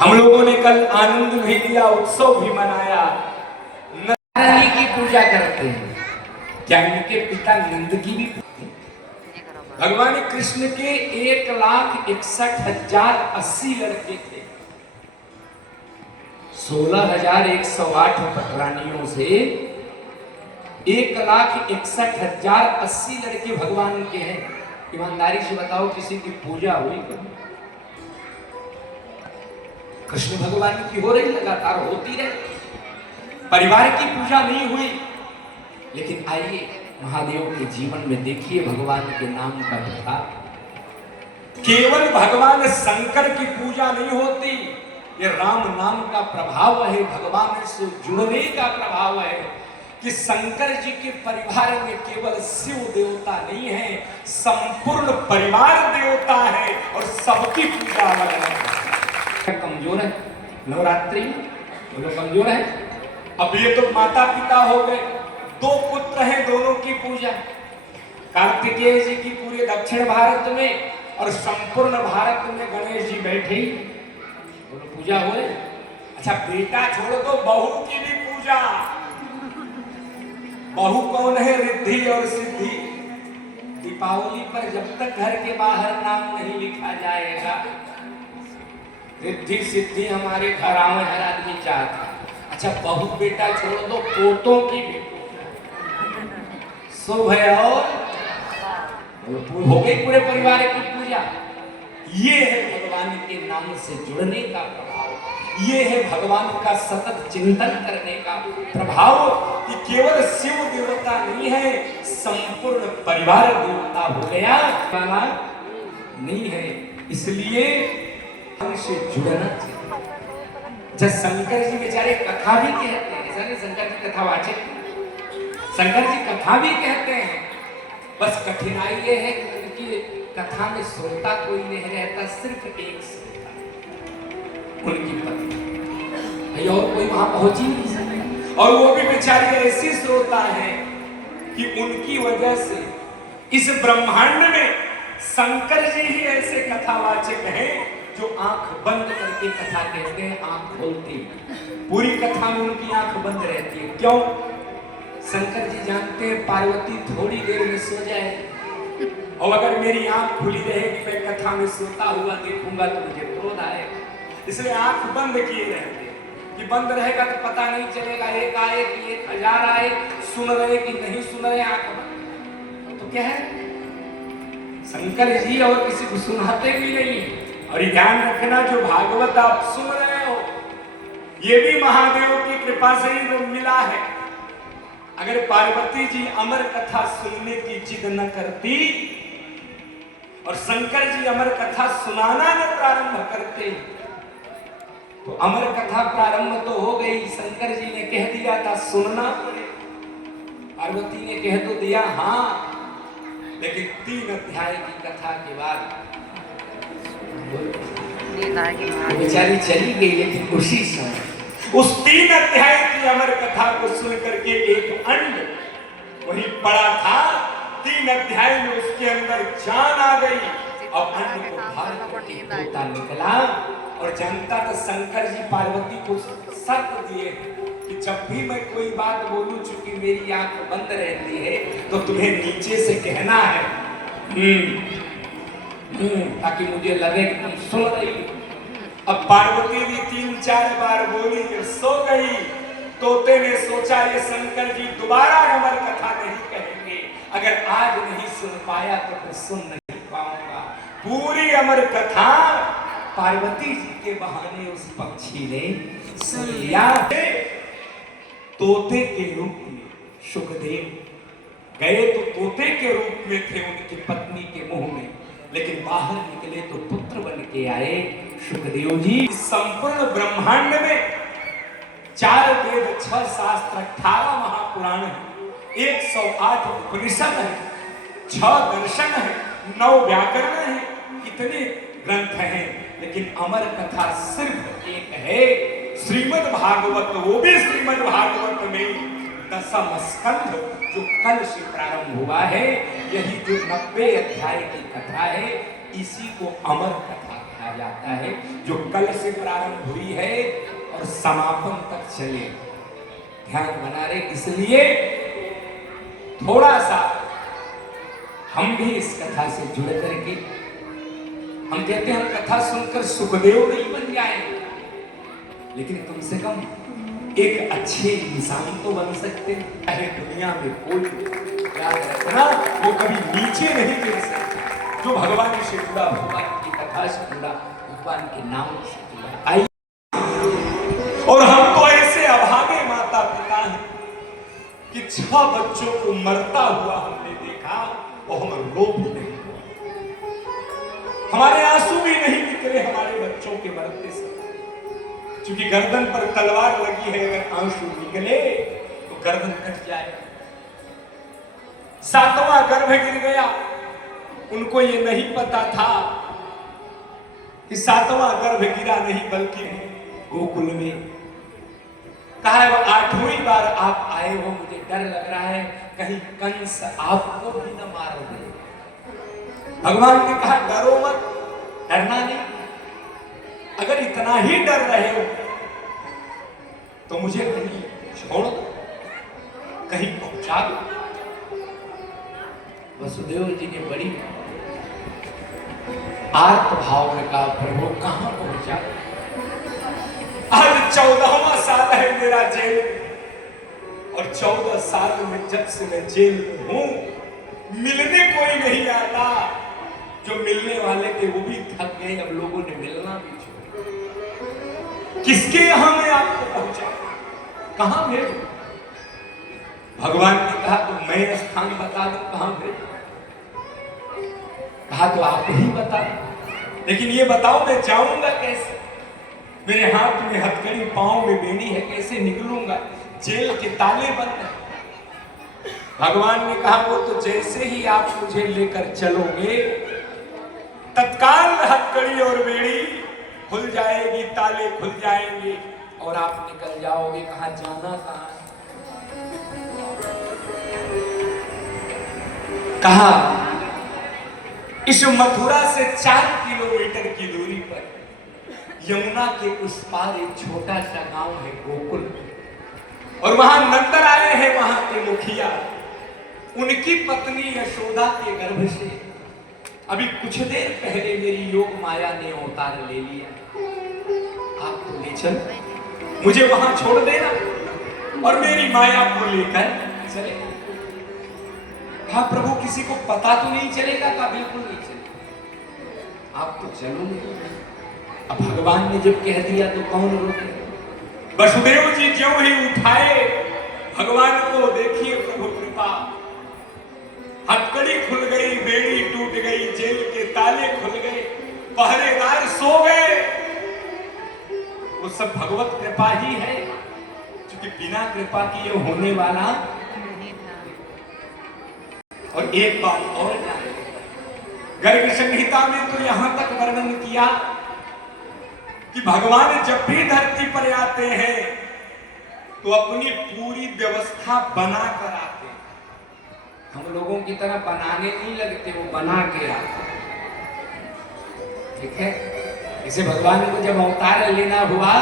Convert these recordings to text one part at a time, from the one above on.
हम लोगों ने कल आनंद भी लिया, उत्सव भी मनाया। नारायणी की पूजा करते हैं, क्या इनके पिता नंद की भी? भगवान कृष्ण के 1,61,080 लड़के थे। 16,108 रानियों से 1,61,080 लड़के भगवान के हैं। ईमानदारी से बताओ, किसी की पूजा हुई कभी? कृष्ण भगवान की हो रही, लगातार होती रहे, परिवार की पूजा नहीं हुई। लेकिन आइए महादेव के जीवन में देखिए भगवान के नाम का प्रभाव। केवल भगवान शंकर की पूजा नहीं होती, ये राम नाम का प्रभाव है, भगवान से जुड़ने का प्रभाव है। कि शंकर जी के परिवार में केवल शिव देवता नहीं है, संपूर्ण परिवार देवता है और सबकी पूजा अलग अलग है। कमजोर है नवरात्रि, बोलो कमजोर है। अब ये तो माता पिता हो गए, 2 पुत्र हैं, दोनों की पूजा। कार्तिकेय जी की पूरे दक्षिण भारत में और संपूर्ण भारत में गणेश जी बैठे, बोलो पूजा हुए। अच्छा बेटा छोड़ दो, बहू की भी पूजा। बहू कौन है? रिद्धि और सिद्धि। दीपावली पर जब तक घर के बाहर नाम नहीं लिखा जाएगा, रिद्धि सिद्धि हमारे घर आवे, हर आदमी चाहता है। अच्छा बहू बेटा छोड़ दो, पोतों की भी शुभ है और हो गई पूरे परिवार की पूजा। ये है भगवान के नाम से जुड़ने का प्रभाव, ये है भगवान का सतत चिंतन करने का प्रभाव। कि केवल शिव देवता नहीं है, संपूर्ण परिवार देवता हो गया वाला नहीं है, इसलिए से जुड़ना चाहिए। जब शंकर जी बेचारे कथा भी कहते हैं, ऐसा नहीं शंकर जी कथावाचक, शंकर जी कथा भी कहते हैं। बस कठिनाई ये है कि उनकी कथा में श्रोता कोई नहीं रहता, सिर्फ एक श्रोता, उनकी पत्नी, और कोई वहां पहुंच ही नहीं सकता। और वो भी बेचारी ऐसी श्रोता है कि उनकी वजह से इस ब्रह्मांड में शंकर जी ही ऐसे कथावाचक हैं जो आंख बंद करके कथा कहते हैं, आंख खोलते पूरी कथा में उनकी आंख बंद रहती है। क्यों? शंकर जी जानते हैं पार्वती थोड़ी देर में सो जाए, और अगर मेरी आंख खुली रहेगी, मैं कथा में सोता हुआ देखूंगा तो मुझे क्रोध आएगा। इसलिए आंख बंद किए रहते हैं कि बंद रहेगा तो पता नहीं चलेगा, एक आए कि 1,000 आए, सुन रहे कि नहीं सुन रहे, आंख बंद। तो क्या है, शंकर जी और किसी को सुनाते भी नहीं। और ध्यान रखना, जो भागवत आप सुन रहे हो, ये भी महादेव की कृपा से ही मिला है। अगर पार्वती जी अमर कथा सुनने की जिद न करती और शंकर जी अमर कथा सुनाना न प्रारंभ करते, तो अमर कथा प्रारंभ तो हो गई, शंकर जी ने कह दिया था सुनना, पार्वती ने कह तो दिया हाँ, लेकिन 3 अध्याय की कथा के बाद बेचारी चली गई। लेकिन उसी समय उस 3 अध्याय की अमर कथा को सुन करके एक अंड वही पड़ा था, 3 अध्याय में उसके अंदर जान आ गई और अंड को बाहर करके तोता निकला। और जानता था शंकर जी पार्वती को शर्त दिए कि जब भी मैं कोई बात बोलूं, चूंकि मेरी आंख बंद रहती है, तो तुम्हें नीचे से कहना है ताकि मुझे लगे कि तुम सुन रही। अब पार्वती भी 3-4 बार बोली, फिर सो गई। तोते ने सोचा ये शंकर जी दोबारा अमर कथा नहीं कहेंगे, अगर आज नहीं सुन पाया तो फिर सुन नहीं पाऊंगा। पूरी अमर कथा पार्वती जी के बहाने उस पक्षी ने सुन लिया। तोते के रूप में सुखदेव गए तो तोते के रूप में थे उनकी पत्नी के मुंह में, लेकिन बाहर निकले तो पुत्र बन के आए सुखदेव जी। संपूर्ण ब्रह्मांड में 4 वेद, 6 शास्त्र, 18 महापुराण है, 108 उपनिषद है, 6 दर्शन है, 9 व्याकरण है, कितने ग्रंथ हैं, लेकिन अमर कथा सिर्फ एक है, श्रीमद् भागवत। वो भी श्रीमद् भागवत में 10वां स्कंध जो कल से प्रारंभ हुआ है, यही जो 90 अध्याय की कथा है, इसी को अमर कथा कहा जाता है, जो कल से प्रारंभ हुई है और समापन तक चले। ध्यान बना रहे, इसलिए थोड़ा सा हम भी इस कथा से जुड़ करके, हम कहते हैं हम कथा सुनकर सुखदेव नहीं बन जाएंगे, लेकिन कम से कम एक अच्छे इंसान तो बन सकते हैं। चाहे दुनिया में कोई याद रखना, वो कभी नीचे नहीं गिर सकता जो भगवान से जुड़ा, भगवान की कथा से जुड़ा, भगवान के नाम से जुड़ा। आइए, और हम तो ऐसे अभागे माता पिता हैं कि 6 बच्चों को मरता हुआ हमने देखा और हम रो भी नहीं, हमारे आंसू भी नहीं निकले हमारे बच्चों के मरते से, क्योंकि गर्दन पर तलवार लगी है, अगर आंसू निकले तो गर्दन कट जाए। 7वां गर्भ गिर गया, उनको ये नहीं पता था कि 7वां गर्भ गिरा नहीं बल्कि गोकुल में। कहा है वो 8वीं बार आप आए हो, मुझे डर लग रहा है कहीं कंस आपको भी न मार दे। भगवान ने कहा डरो मत, डरना नहीं, अगर इतना ही डर रहे हो तो मुझे कहीं छोड़ दो, कहीं पहुंचा दो। वसुदेव जी ने बड़ी आर्त भाव में कहा प्रभु कहां पहुंचा। आज 14वां साल है मेरा जेल, और 14 साल में जब से मैं जेल में हूं, मिलने कोई नहीं आता, जो मिलने वाले थे वो भी थक गए, अब लोगों ने मिलना भी छोड़ा। किसके यहां मैं आपको पहुंचा, कहां भेजूं? भगवान ने कहा तो मैं स्थान बता दूं कहां भेजूं। कहा तो आप ही बता, लेकिन ये बताओ मैं जाऊंगा कैसे? मेरे हाथ में हथकड़ी, पांव में बेड़ी है, कैसे निकलूंगा? जेल के ताले बंद हैं। भगवान ने कहा वो तो जैसे ही आप मुझे लेकर चलोगे, तत्काल हथकड़ी और बेड़ी खुल जाएगी, ताले खुल जाएंगे और आप निकल जाओगे। कहा जाना कहां? कहा इस मथुरा से 4 किलोमीटर की दूरी पर यमुना के उस पार एक छोटा सा गांव है गोकुल, और वहां नंदन आए हैं, वहां के मुखिया। उनकी पत्नी यशोदा के गर्भ से अभी कुछ देर पहले मेरी योग माया ने अवतार ले लिया। आपको ले चल, मुझे वहां छोड़ देना और मेरी माया को लेकर चले। हाँ प्रभु, किसी को पता तो नहीं चलेगा? का बिल्कुल नहीं चलेगा, आप तो चलोगे। अब भगवान ने जब कह दिया तो कौन रोके? वसुदेव जी ज्यों ही उठाए भगवान को, देखिए प्रभु कृपा, हथकड़ी खुल गई, बेड़ी टूट गई, जेल के ताले खुल गए, पहरेदार सो गए। वो सब भगवत कृपा ही है, क्योंकि बिना कृपा की ये होने वाला। और एक बात और जाने, गर्ग संहिता में तो यहां तक वर्णन किया कि भगवान जब भी धरती पर आते हैं तो अपनी पूरी व्यवस्था बना कर आते हैं। हम लोगों की तरह बनाने नहीं लगते, वो बना के आते हैं। ठीक है, इसे भगवान को जब अवतार लेना हुआ,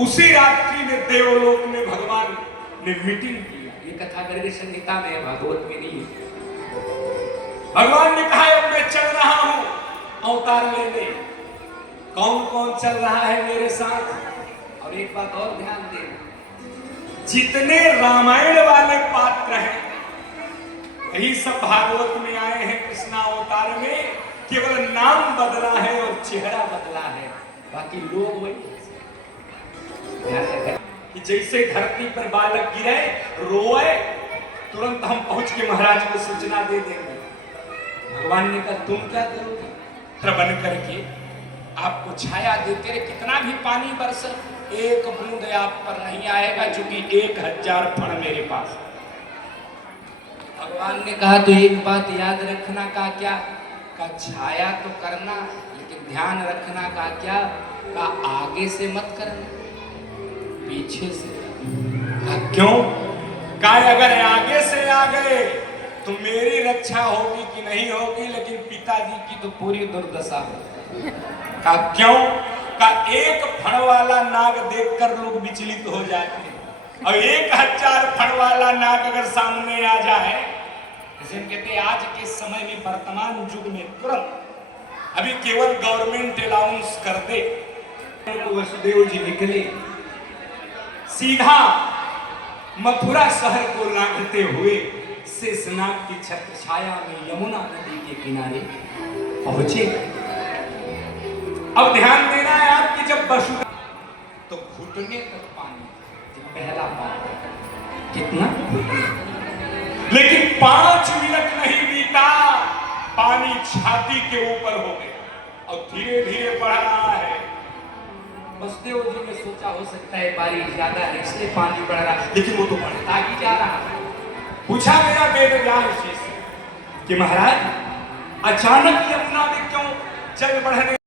उसी रात्रि में देवलोक में भगवान ने मीटिंग की। ये कथा गर्ग संहिता में है, भागवत में नहीं है। भगवान ने कहा अब मैं चल रहा हूं अवतार लेने। कौन कौन चल रहा है मेरे साथ? और एक बात और ध्यान देना, जितने रामायण वाले पात्र हैं यही सब भागवत में आए हैं। कृष्णा अवतार में केवल नाम बदला है और चेहरा बदला है, बाकी लोग वही। कि जैसे धरती पर बालक गिरे, रोए, तुरंत हम पहुंच के महाराज को सूचना दे देंगे। भगवान ने कहा तुम क्या करोगे? प्रबंध करके आपको छाया देते रहे, कितना भी पानी बरसे, एक बूंद आप पर नहीं आएगा, क्योंकि 1000 फण मेरे पास। भगवान ने कहा तो एक बात याद रखना। का क्या? का छाया तो करना, लेकिन ध्यान रखना। का क्या? का आगे से मत करना, पीछे से। का क्यों? का अगर आगे से आ गए तो मेरी रक्षा होगी कि नहीं होगी, लेकिन पिताजी की तो पूरी दुर्दशा होगी। का क्यों? का एक फण वाला नाग देखकर लोग विचलित हो जाते हैं और 1000 फण वाला नाग अगर सामने आ जाए, जैसे कहते हैं आज के समय में वर्तमान युग में तुरंत अभी केवल गवर्नमेंट अलाउंस कर दे तो वसुदेव जी निकले सीधा मथुरा शहर को लांघते हुए शेषनाग की छत्र छाया में यमुना नदी के किनारे पहुंचे। अब ध्यान देना है आपकी, जब वसुदेव तो घुटने तक पानी, पहला पानी कितना, लेकिन 5 मिनट नहीं बीता पानी छाती के ऊपर हो गया और धीरे धीरे बढ़ रहा है। वसुदेव जी ने सोचा हो सकता है बारिश ज्यादा है इसलिए पानी बढ़ रहा है, लेकिन वो तो बढ़ता ही जा रहा है। पूछा गया वेदव्यास जी से कि महाराज अचानक यमुना में क्यों जल बढ़ने